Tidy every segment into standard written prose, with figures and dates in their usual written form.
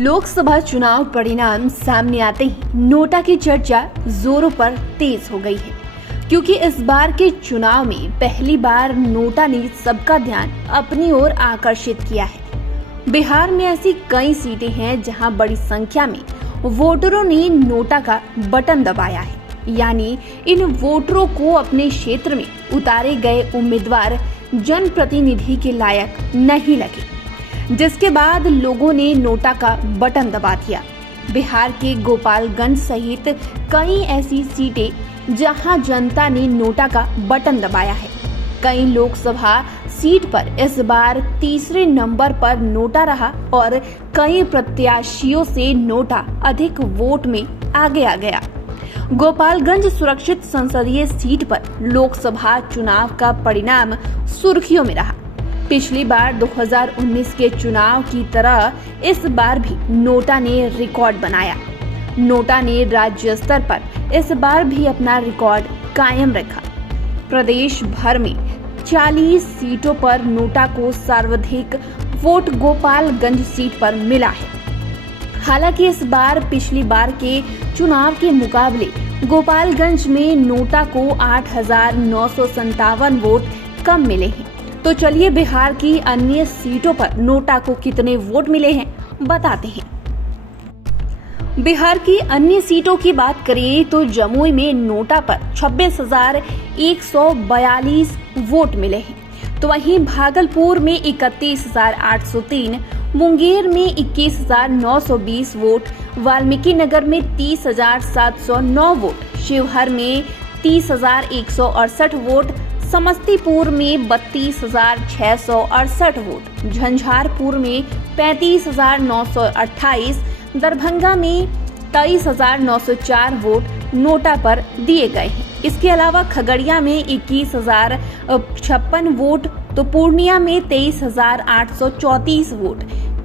लोकसभा चुनाव परिणाम सामने आते ही नोटा की चर्चा जोरों पर तेज हो गई है, क्योंकि इस बार के चुनाव में पहली बार नोटा ने सबका ध्यान अपनी ओर आकर्षित किया है। बिहार में ऐसी कई सीटें हैं जहां बड़ी संख्या में वोटरों ने नोटा का बटन दबाया है, यानी इन वोटरों को अपने क्षेत्र में उतारे गए उम्मीदवार जनप्रतिनिधि के लायक नहीं लगे, जिसके बाद लोगों ने नोटा का बटन दबा दिया। बिहार के गोपालगंज सहित कई ऐसी सीटें जहां जनता ने नोटा का बटन दबाया है। कई लोकसभा सीट पर इस बार तीसरे नंबर पर नोटा रहा और कई प्रत्याशियों से नोटा अधिक वोट में आगे आ गया। गोपालगंज सुरक्षित संसदीय सीट पर लोकसभा चुनाव का परिणाम सुर्खियों में रहा। पिछली बार 2019 के चुनाव की तरह इस बार भी नोटा ने रिकॉर्ड बनाया। नोटा ने राज्य स्तर पर इस बार भी अपना रिकॉर्ड कायम रखा। प्रदेश भर में 40 सीटों पर नोटा को सर्वाधिक वोट गोपालगंज सीट पर मिला है। हालांकि इस बार पिछली बार के चुनाव के मुकाबले गोपालगंज में नोटा को 8,957 वोट कम मिले हैं। तो चलिए बिहार की अन्य सीटों पर नोटा को कितने वोट मिले हैं बताते हैं। बिहार की अन्य सीटों की बात करें तो जमुई में नोटा पर 26,142 वोट मिले हैं। तो वहीं भागलपुर में 31,803, मुंगेर में 21,920 वोट, वाल्मीकि नगर में 30,709 वोट, शिवहर में 30,168 वोट, समस्तीपुर में 32,668 वोट, झंझारपुर में 35,928, दरभंगा में 23,904 वोट नोटा पर दिए गए हैं। इसके अलावा खगड़िया में 21,056 वोट, तो पूर्णिया में 23,834 वोट,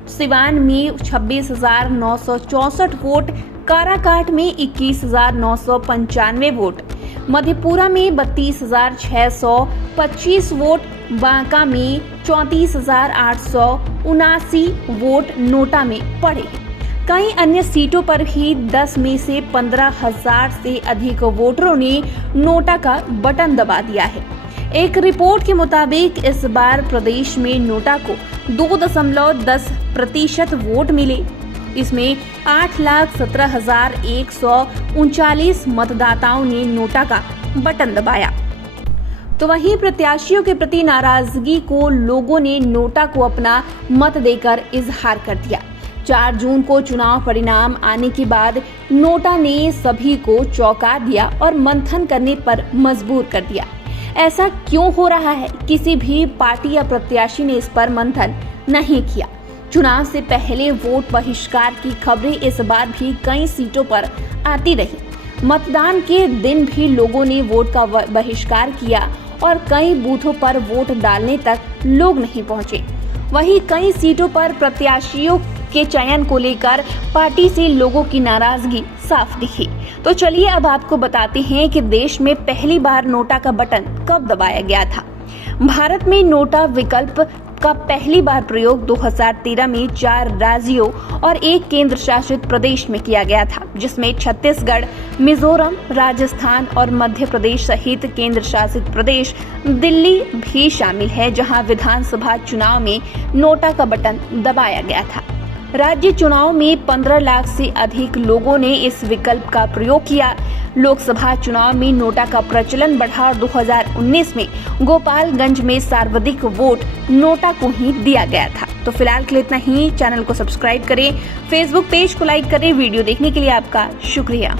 सिवान में 26,964 वोट, काराकाट में 21,995 वोट, मधेपुरा में 32,625 वोट, बांका में 34,879 वोट नोटा में पड़े। कई अन्य सीटों पर भी 10 में से 15,000 से अधिक वोटरों ने नोटा का बटन दबा दिया है। एक रिपोर्ट के मुताबिक इस बार प्रदेश में नोटा को 2.10% वोट मिले। इसमें 8,17,139 मतदाताओं ने नोटा का बटन दबाया। तो वहीं प्रत्याशियों के प्रति नाराजगी को लोगों ने नोटा को अपना मत देकर इजहार कर दिया। 4 जून को चुनाव परिणाम आने के बाद नोटा ने सभी को चौंका दिया और मंथन करने पर मजबूर कर दिया। ऐसा क्यों हो रहा है? किसी भी पार्टी या प्रत्याशी ने इस पर मंथन नहीं किया। चुनाव से पहले वोट बहिष्कार की खबरें इस बार भी कई सीटों पर आती रही। मतदान के दिन भी लोगों ने वोट का बहिष्कार किया और कई बूथों पर वोट डालने तक लोग नहीं पहुंचे। वहीं कई सीटों पर प्रत्याशियों के चयन को लेकर पार्टी से लोगों की नाराजगी साफ दिखी। तो चलिए अब आपको बताते हैं कि देश में पहली बार नोटा का बटन कब दबाया गया था। भारत में नोटा विकल्प का पहली बार प्रयोग 2013 में 4 राज्यों और 1 केंद्र शासित प्रदेश में किया गया था, जिसमें छत्तीसगढ़, मिजोरम, राजस्थान और मध्य प्रदेश सहित केंद्र शासित प्रदेश दिल्ली भी शामिल है, जहां विधानसभा चुनाव में नोटा का बटन दबाया गया था। राज्य चुनाव में 15 लाख से अधिक लोगों ने इस विकल्प का प्रयोग किया। लोकसभा चुनाव में नोटा का प्रचलन बढ़ा। 2019 में गोपालगंज में सर्वाधिक वोट नोटा को ही दिया गया था। तो फिलहाल के लिए इतना ही। चैनल को सब्सक्राइब करें, फेसबुक पेज को लाइक करें। वीडियो देखने के लिए आपका शुक्रिया।